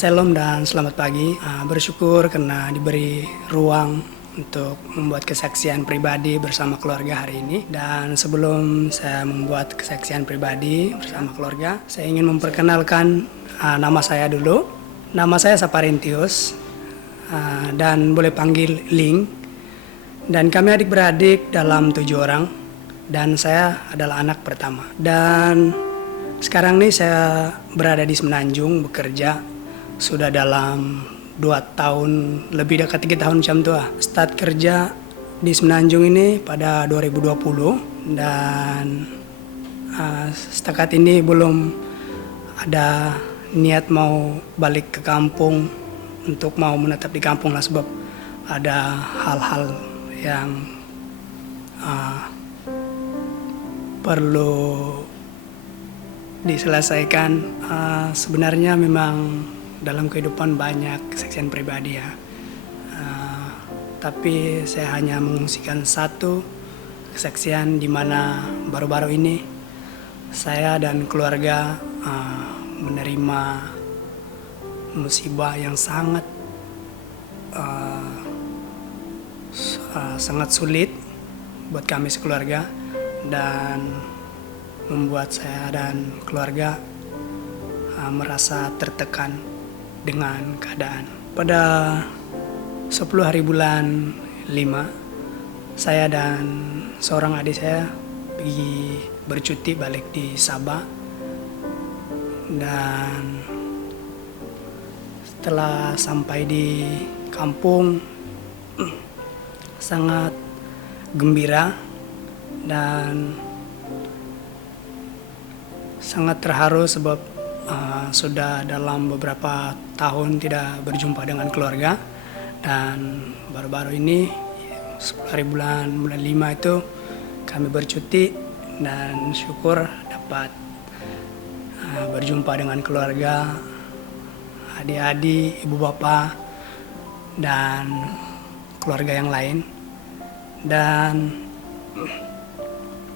Shalom dan selamat pagi. Bersyukur karena diberi ruang untuk membuat kesaksian pribadi bersama keluarga hari ini. Dan sebelum saya membuat kesaksian pribadi bersama keluarga, saya ingin memperkenalkan nama saya dulu. Nama saya Saparentius dan boleh panggil Ling. Dan kami adik-beradik dalam 7 orang dan saya adalah anak pertama. Dan sekarang nih saya berada di Semenanjung bekerja sudah dalam 2 tahun, lebih dekat 3 tahun macam tu lah. Start kerja di Semenanjung ini pada 2020 dan setakat ini belum ada niat mau balik ke kampung untuk mau menetap di kampung lah, sebab ada hal-hal yang perlu diselesaikan. Sebenarnya memang dalam kehidupan banyak kesaksian pribadi ya, tapi saya hanya mengungsikan satu kesaksian di mana baru-baru ini saya dan keluarga menerima musibah yang sangat sulit buat kami sekeluarga dan membuat saya dan keluarga merasa tertekan dengan keadaan. Pada 10 hari bulan 5, saya dan seorang adik saya pergi bercuti balik di Sabah. Dan setelah sampai di kampung sangat gembira dan sangat terharu sebab sudah dalam beberapa tahun tidak berjumpa dengan keluarga. Dan baru-baru ini 10 hari bulan 5 itu kami bercuti dan syukur dapat berjumpa dengan keluarga, adik-adik, ibu bapak dan keluarga yang lain. Dan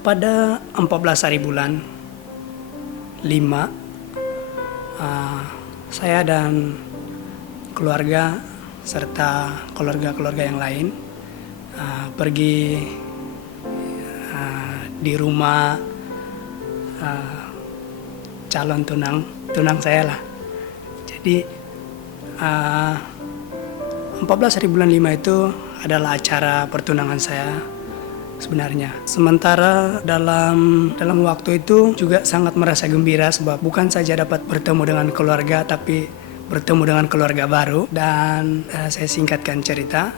pada 14 hari bulan 5 saya dan keluarga serta keluarga-keluarga yang lain pergi di rumah calon tunang saya lah. Jadi 14 hari bulan 5 itu adalah acara pertunangan saya sebenarnya. Sementara dalam waktu itu juga sangat merasa gembira sebab bukan saja dapat bertemu dengan keluarga tapi bertemu dengan keluarga baru. Dan saya singkatkan cerita,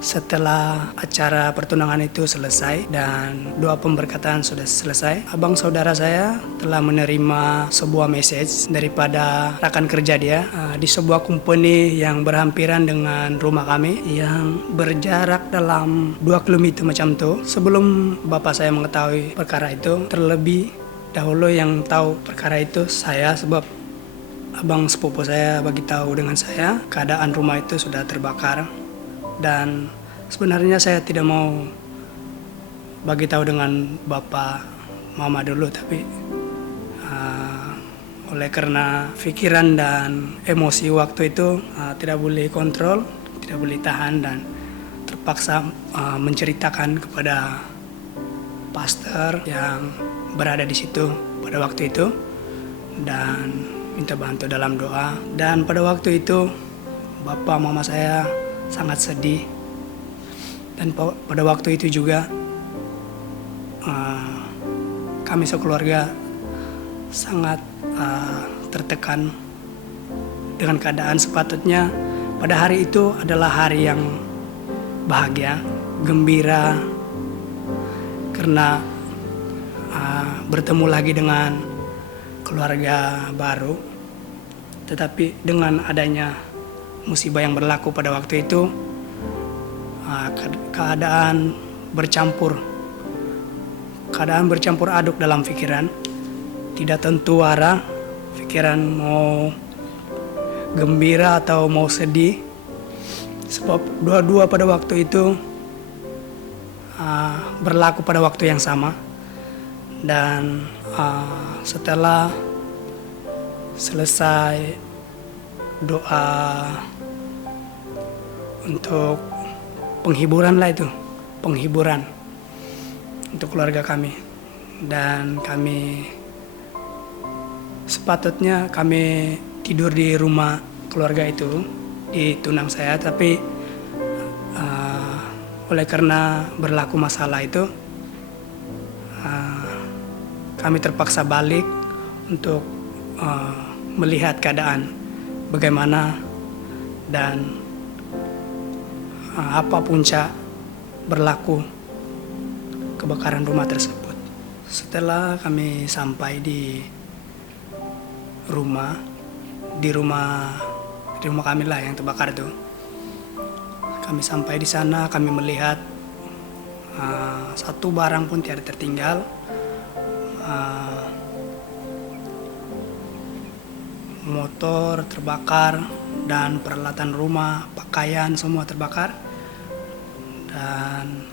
setelah acara pertunangan itu selesai dan doa pemberkatan sudah selesai, abang saudara saya telah menerima sebuah message daripada rekan kerja dia di sebuah company yang berhampiran dengan rumah kami yang berjarak dalam 2 km macam tu. Sebelum bapak saya mengetahui perkara itu, terlebih dahulu yang tahu perkara itu saya, sebab abang sepupu saya bagi tahu dengan saya keadaan rumah itu sudah terbakar. Dan sebenarnya saya tidak mau bagi tahu dengan bapak mama dulu, tapi oleh karena pikiran dan emosi waktu itu tidak boleh kontrol, tidak boleh tahan, dan terpaksa menceritakan kepada pastor yang berada di situ pada waktu itu dan minta bantu dalam doa. Dan pada waktu itu bapak mama saya sangat sedih. Dan pada waktu itu juga kami sekeluarga sangat tertekan dengan keadaan. Sepatutnya pada hari itu adalah hari yang bahagia, gembira, karena bertemu lagi dengan keluarga baru. Tetapi dengan adanya musibah yang berlaku pada waktu itu, keadaan bercampur aduk dalam pikiran, tidak tentu arah, pikiran mau gembira atau mau sedih, sebab dua-dua pada waktu itu berlaku pada waktu yang sama. Dan setelah selesai doa untuk penghiburan lah itu, penghiburan untuk keluarga kami. Dan kami sepatutnya kami tidur di rumah keluarga itu, di tunang saya, tapi oleh karena berlaku masalah itu, kami terpaksa balik untuk melihat keadaan bagaimana dan apa puncak berlaku kebakaran rumah tersebut. Setelah kami sampai di rumah kami lah yang terbakar itu, kami sampai di sana, kami melihat satu barang pun tiada tertinggal. Motor terbakar dan peralatan rumah, pakaian semua terbakar, dan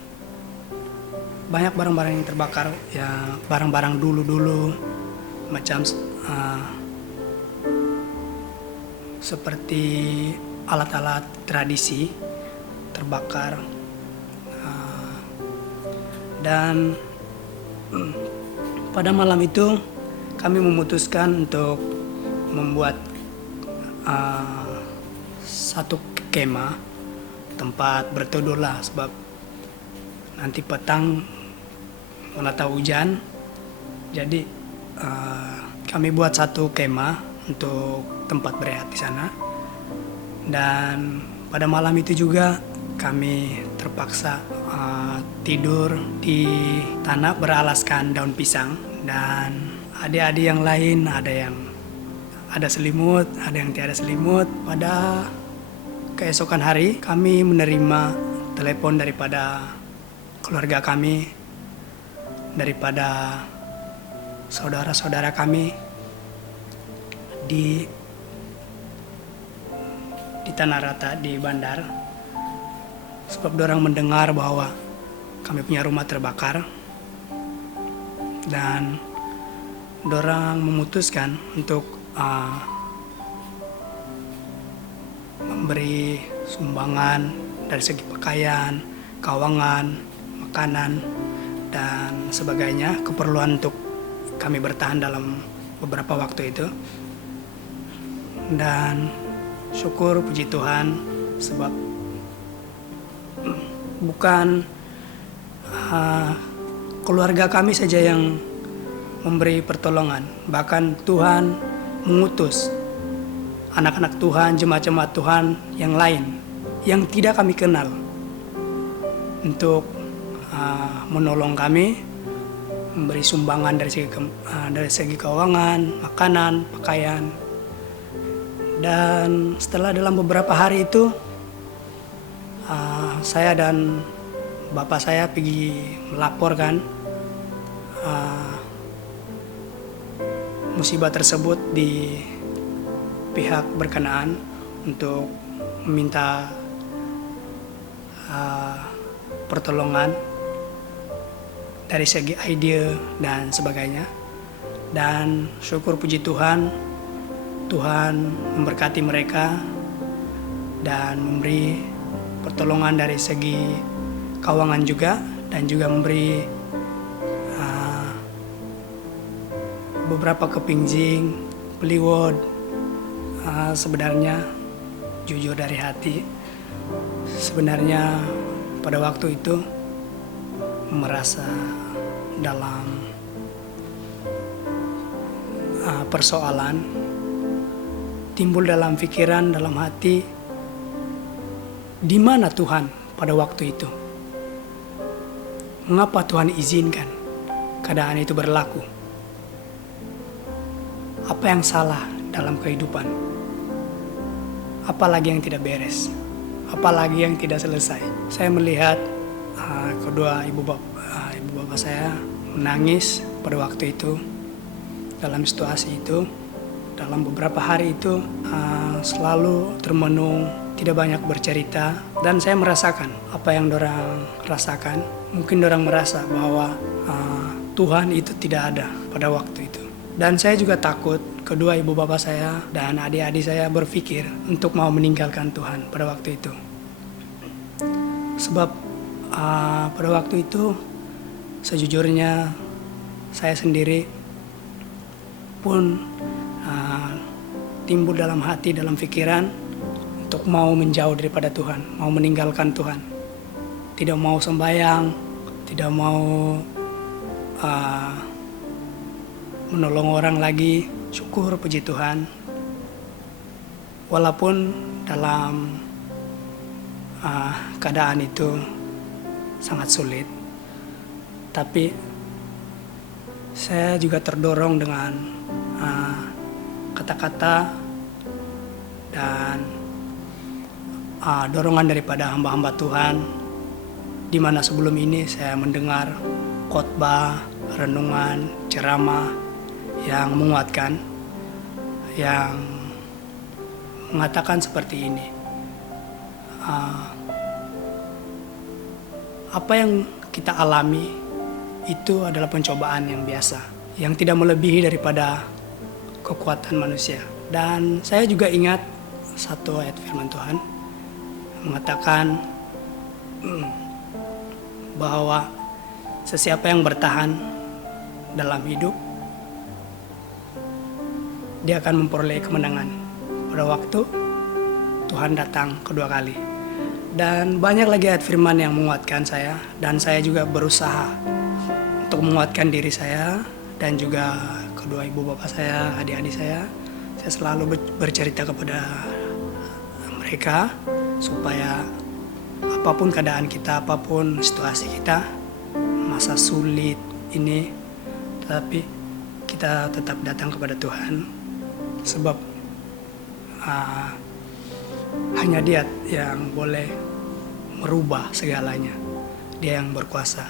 banyak barang-barang yang terbakar, ya barang-barang dulu macam seperti alat-alat tradisi terbakar. Dan pada malam itu kami memutuskan untuk membuat satu kemah, tempat berteduh lah, sebab nanti petang mana tahu hujan. Jadi kami buat satu kemah untuk tempat berehat di sana. Dan pada malam itu juga kami terpaksa tidur di tanah beralaskan daun pisang, dan adik-adik yang lain ada selimut, ada yang tiada selimut. Pada keesokan hari kami menerima telepon daripada keluarga kami, daripada saudara-saudara kami di Tanah Rata, di Bandar, sebab dorang mendengar bahwa kami punya rumah terbakar, dan dorang memutuskan untuk memberi sumbangan dari segi pakaian, kawangan, makanan, dan sebagainya, keperluan untuk kami bertahan dalam beberapa waktu itu. Dan syukur puji Tuhan, sebab bukan keluarga kami saja yang memberi pertolongan, bahkan Tuhan mengutus anak-anak Tuhan, jemaat-jemaat Tuhan yang lain yang tidak kami kenal untuk menolong kami, memberi sumbangan dari segi keuangan, makanan, pakaian. Dan setelah dalam beberapa hari itu, saya dan bapak saya pergi melaporkan musibah tersebut di pihak berkenaan untuk meminta pertolongan dari segi ide dan sebagainya. Dan syukur puji Tuhan, Tuhan memberkati mereka dan memberi pertolongan dari segi keuangan juga, dan juga memberi beberapa keping zinc, plywood. Sebenarnya jujur dari hati, sebenarnya pada waktu itu merasa dalam persoalan, timbul dalam pikiran, dalam hati, di mana Tuhan pada waktu itu? Mengapa Tuhan izinkan keadaan itu berlaku? Apa yang salah dalam kehidupan? Apalagi yang tidak beres? Apalagi yang tidak selesai? Saya melihat kedua ibu bapak saya menangis pada waktu itu, dalam situasi itu. Dalam beberapa hari itu selalu termenung, tidak banyak bercerita, dan saya merasakan apa yang dorang rasakan. Mungkin dorang merasa bahwa Tuhan itu tidak ada pada waktu itu. Dan saya juga takut kedua ibu bapak saya dan adik-adik saya berpikir untuk mau meninggalkan Tuhan pada waktu itu. Sebab pada waktu itu sejujurnya saya sendiri pun timbul dalam hati, dalam pikiran untuk mau menjauh daripada Tuhan, mau meninggalkan Tuhan. Tidak mau sembahyang, tidak mau menolong orang lagi. Syukur, puji Tuhan. Walaupun dalam keadaan itu sangat sulit, tapi saya juga terdorong dengan kata-kata dan dorongan daripada hamba-hamba Tuhan, di mana sebelum ini saya mendengar khotbah, renungan, ceramah yang menguatkan, yang mengatakan seperti ini. Apa yang kita alami itu adalah pencobaan yang biasa, yang tidak melebihi daripada kekuatan manusia. Dan saya juga ingat satu ayat firman Tuhan mengatakan bahwa sesiapa yang bertahan dalam hidup, dia akan memperoleh kemenangan pada waktu Tuhan datang kedua kali. Dan banyak lagi ayat firman yang menguatkan saya, dan saya juga berusaha untuk menguatkan diri saya dan juga kedua ibu bapak saya, adik-adik saya. Saya selalu bercerita kepada mereka supaya apapun keadaan kita, apapun situasi kita, masa sulit ini, tetapi kita tetap datang kepada Tuhan. Sebab hanya Dia yang boleh merubah segalanya. Dia yang berkuasa.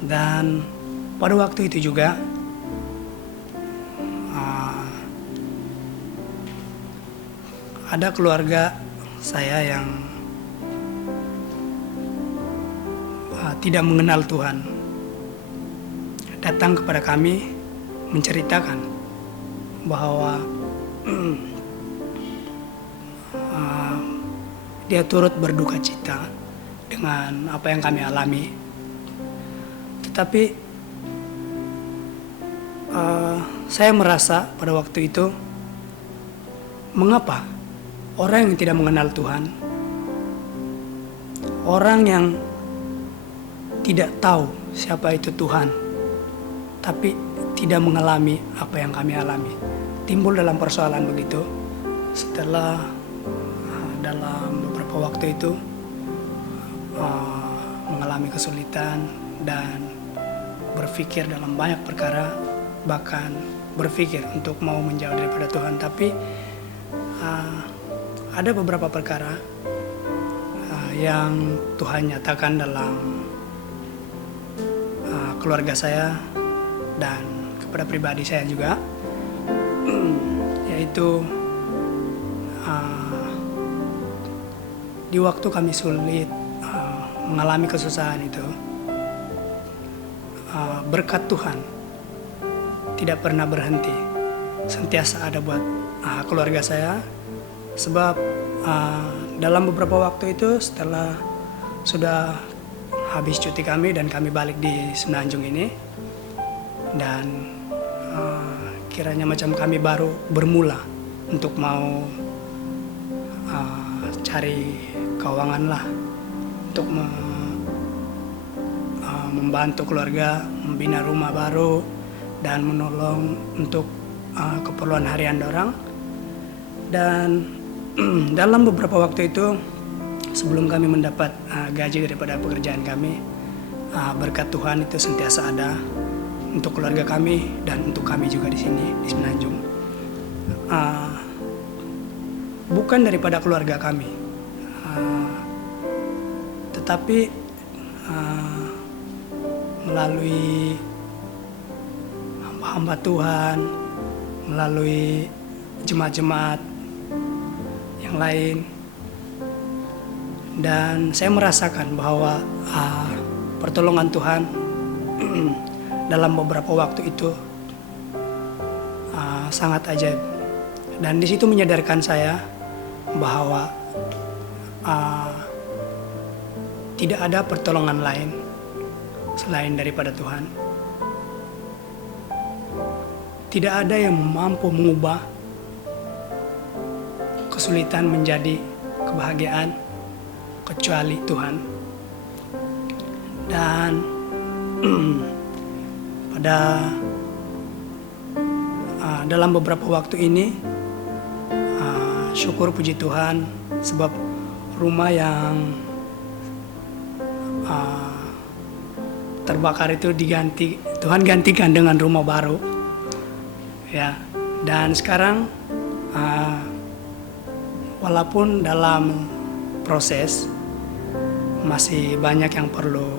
Dan pada waktu itu juga ada keluarga saya yang tidak mengenal Tuhan datang kepada kami menceritakan bahwa dia turut berduka cita dengan apa yang kami alami. Tetapi saya merasa pada waktu itu, mengapa orang yang tidak mengenal Tuhan, orang yang tidak tahu siapa itu Tuhan, tapi tidak mengalami apa yang kami alami, timbul dalam persoalan begitu. Setelah dalam beberapa waktu itu mengalami kesulitan dan berpikir dalam banyak perkara, bahkan berpikir untuk mau menjauh daripada Tuhan. Tapi ada beberapa perkara yang Tuhan nyatakan dalam keluarga saya dan kepada pribadi saya juga, yaitu di waktu kami sulit mengalami kesusahan itu, berkat Tuhan tidak pernah berhenti, sentiasa ada buat keluarga saya. Sebab dalam beberapa waktu itu, setelah sudah habis cuti kami dan kami balik di Semenanjung ini, dan kiranya macam kami baru bermula untuk mau cari keuangan lah, untuk membantu keluarga, membina rumah baru, dan menolong untuk keperluan harian dorang. Dan dalam beberapa waktu itu, sebelum kami mendapat gaji daripada pekerjaan kami, berkat Tuhan itu sentiasa ada untuk keluarga kami dan untuk kami juga di sini di Semenanjung. Bukan daripada keluarga kami, tetapi melalui hamba Tuhan, melalui jemaat-jemaat yang lain, dan saya merasakan bahwa pertolongan Tuhan dalam beberapa waktu itu sangat ajaib. Dan di situ menyadarkan saya bahwa tidak ada pertolongan lain selain daripada Tuhan. Tidak ada yang mampu mengubah kesulitan menjadi kebahagiaan kecuali Tuhan. Dan dalam beberapa waktu ini syukur puji Tuhan sebab rumah yang terbakar itu Tuhan gantikan dengan rumah baru ya. Dan sekarang walaupun dalam proses masih banyak yang perlu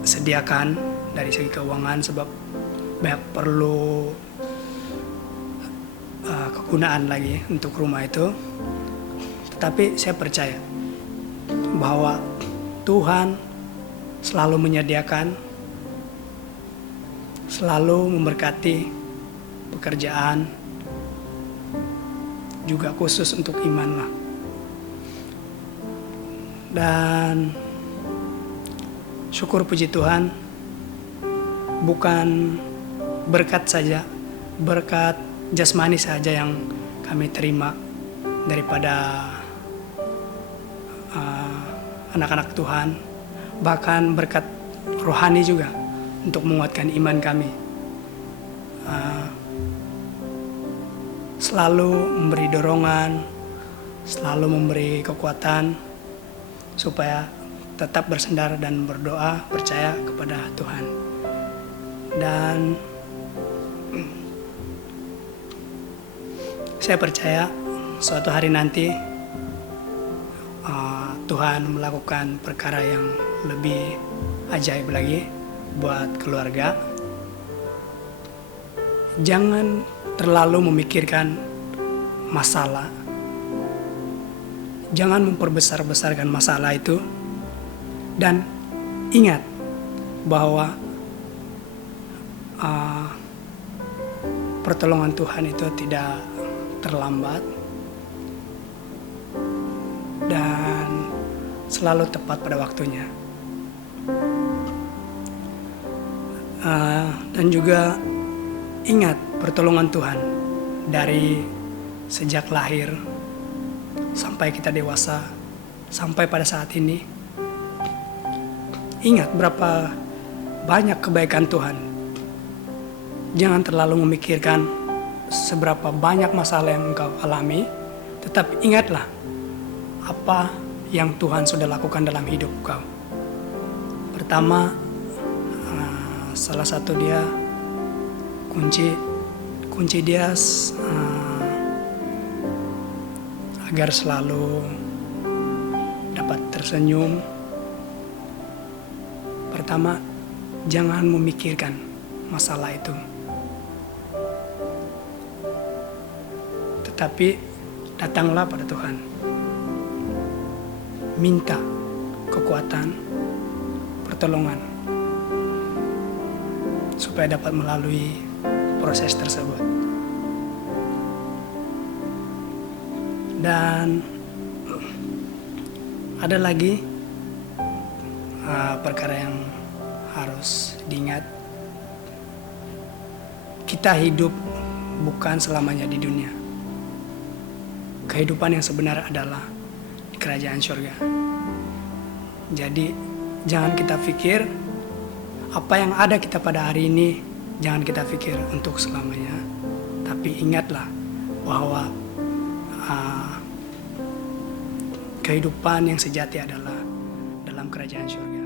disediakan dari segi keuangan, sebab banyak perlu kegunaan lagi untuk rumah itu. Tetapi saya percaya bahwa Tuhan selalu menyediakan, selalu memberkati pekerjaan, juga khusus untuk iman lah. Dan syukur puji Tuhan, bukan berkat saja, berkat jasmani saja yang kami terima daripada anak-anak Tuhan, bahkan berkat rohani juga untuk menguatkan iman kami. Selalu memberi dorongan, selalu memberi kekuatan supaya tetap bersandar dan berdoa, percaya kepada Tuhan. Dan saya percaya suatu hari nanti Tuhan melakukan perkara yang lebih ajaib lagi buat keluarga. Jangan terlalu memikirkan masalah. Jangan memperbesar-besarkan masalah itu. Dan ingat bahwa pertolongan Tuhan itu tidak terlambat dan selalu tepat pada waktunya. Dan juga ingat pertolongan Tuhan dari sejak lahir sampai kita dewasa, sampai pada saat ini. Ingat berapa banyak kebaikan Tuhan. Jangan terlalu memikirkan seberapa banyak masalah yang engkau alami, tetapi ingatlah apa yang Tuhan sudah lakukan dalam hidup kau. Pertama, salah satu dia kunci dia agar selalu dapat tersenyum. Pertama, jangan memikirkan masalah itu, tetapi datanglah pada Tuhan. Minta kekuatan, pertolongan, supaya dapat melalui proses tersebut. Dan ada lagi perkara yang harus diingat. Kita hidup bukan selamanya di dunia. Kehidupan yang sebenar adalah di kerajaan surga. Jadi jangan kita pikir apa yang ada kita pada hari ini, jangan kita pikir untuk selamanya. Tapi ingatlah bahwa kehidupan yang sejati adalah dalam kerajaan surga.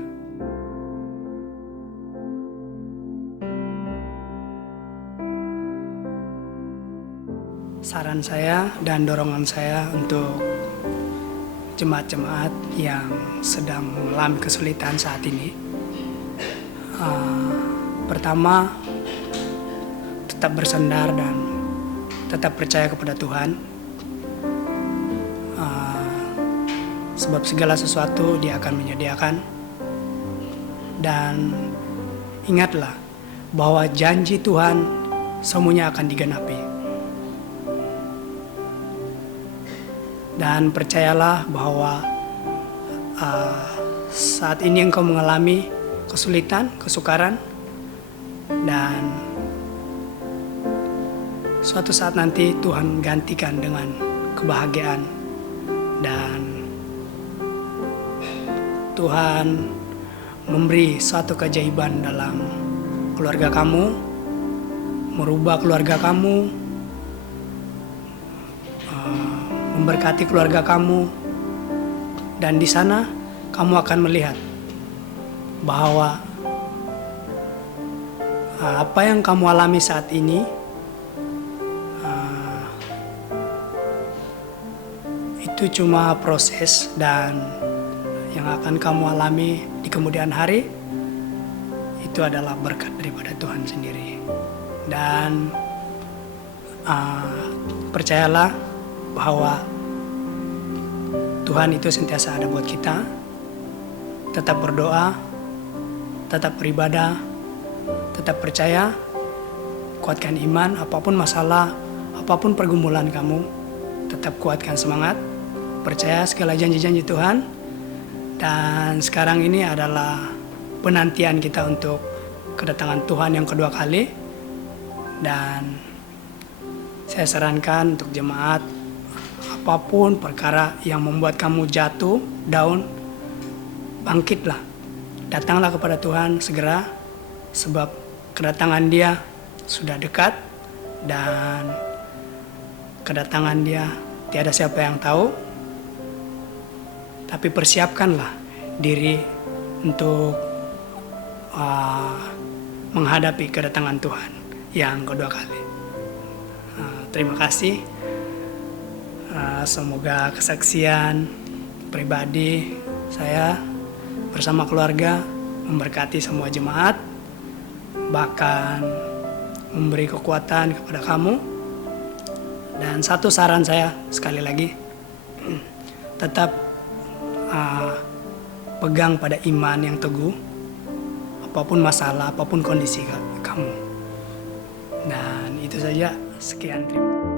Saran saya dan dorongan saya untuk jemaat-jemaat yang sedang mengalami kesulitan saat ini. Pertama, tetap bersandar dan tetap percaya kepada Tuhan. Sebab segala sesuatu Dia akan menyediakan. Dan ingatlah bahwa janji Tuhan semuanya akan digenapi. Dan percayalah bahwa saat ini engkau mengalami kesulitan, kesukaran, dan suatu saat nanti Tuhan gantikan dengan kebahagiaan, dan Tuhan memberi suatu keajaiban dalam keluarga kamu, merubah keluarga kamu, memberkati keluarga kamu, dan di sana kamu akan melihat bahwa apa yang kamu alami saat ini itu cuma proses, dan yang akan kamu alami di kemudian hari itu adalah berkat daripada Tuhan sendiri. Dan percayalah bahwa Tuhan itu sentiasa ada buat kita. Tetap berdoa, tetap beribadah, tetap percaya, kuatkan iman. Apapun masalah, apapun pergumulan kamu, tetap kuatkan semangat, percaya segala janji-janji Tuhan. Dan sekarang ini adalah penantian kita untuk kedatangan Tuhan yang kedua kali. Dan saya sarankan untuk jemaat, apapun perkara yang membuat kamu jatuh, down, bangkitlah. Datanglah kepada Tuhan segera, sebab kedatangan Dia sudah dekat, dan kedatangan Dia tiada siapa yang tahu. Tapi persiapkanlah diri untuk menghadapi kedatangan Tuhan yang kedua kali. Terima kasih. Semoga kesaksian pribadi saya bersama keluarga memberkati semua jemaat, bahkan memberi kekuatan kepada kamu. Dan satu saran saya sekali lagi, tetap pegang pada iman yang teguh, apapun masalah, apapun kondisi kamu. Dan itu saja, sekian, terima kasih.